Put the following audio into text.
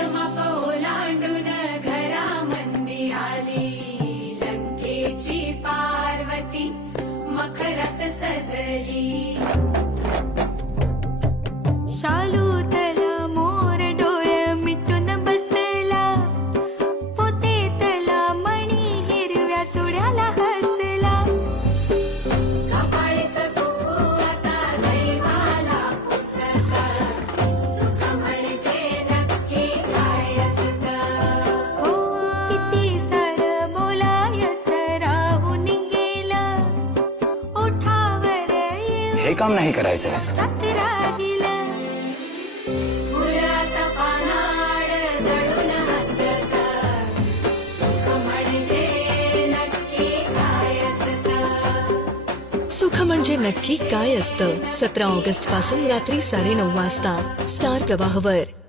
प्रथम पौलांडून घरा मंदी आली लंकेची पार्वती मखरत सजली हे काम नाही करायचं सुख म्हणजे नक्की काय असतं सतरा ऑगस्ट पासून रात्री साडेनऊ वाजता स्टार प्रवाहवर